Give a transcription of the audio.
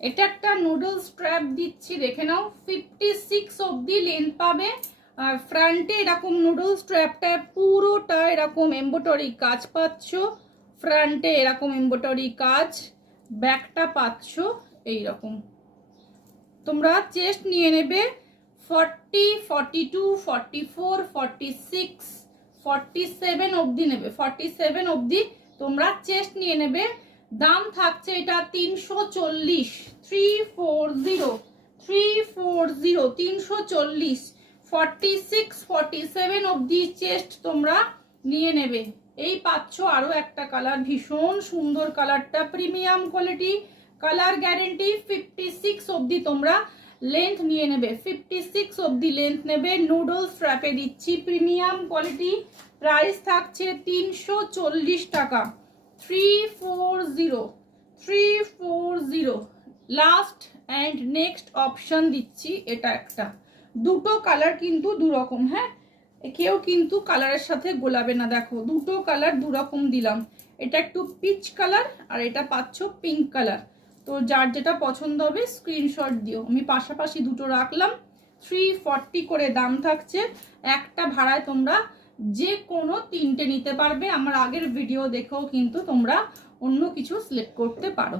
এটা একটা noodles strap দিচ্ছি, দেখে নাও। 56 অবধি লেন্থ পাবে। আর ফ্রন্টে এরকম নুডলস স্ট্র্যাপটা পুরোটা এরকম এমব্রয়ডারি কাজ পাচ্ছ, ফ্রন্টে এরকম এমব্রয়ডারি কাজ, ব্যাকটা পাচ্ছ এইরকম। তোমরা চেস্ট নিয়ে নেবে 40, 42, 44, 46, 47 অবধি নেবে। 47 অবধি তোমরা চেস্ট নিয়ে নেবে। দাম থাকছে এটা 340, 340, 340, 340। 46, 47 অবধি চেস্ট তোমরা নিয়ে নেবে। এই পাচ্ছ আরো একটা কালার, ভীষণ সুন্দর কালারটা, প্রিমিয়াম কোয়ালিটি, কালার গ্যারেন্টি। 56 অবধি তোমরা লেন্থ নিয়ে নেবে, 56 অবধি লেন্থ নেবে। নুডলস স্ট্র্যাপে দিচ্ছি, প্রিমিয়াম কোয়ালিটি। প্রাইস থাকছে 340 টাকা। 340, 340। লাস্ট অ্যান্ড নেক্সট অপশন দিচ্ছি, এটা একটা। দুটো কালার কিন্তু দুরকম, হ্যাঁ, কেউ কিন্তু কালারের সাথে গোলাবে না। দেখো দুটো কালার দুরকম দিলাম। এটা একটু পিচ কালার আর এটা পাচ্ছ পিঙ্ক কালার। তো যার যেটা পছন্দ হবে স্ক্রিনশট দিও। আমি পাশাপাশি দুটো রাখলাম। 340 করে দাম থাকছে। একটা ভাড়ায় তোমরা যে কোনো তিনটে নিতে পারবে। আমার আগের ভিডিও দেখেও কিন্তু তোমরা অন্য কিছু সিলেক্ট করতে পারো।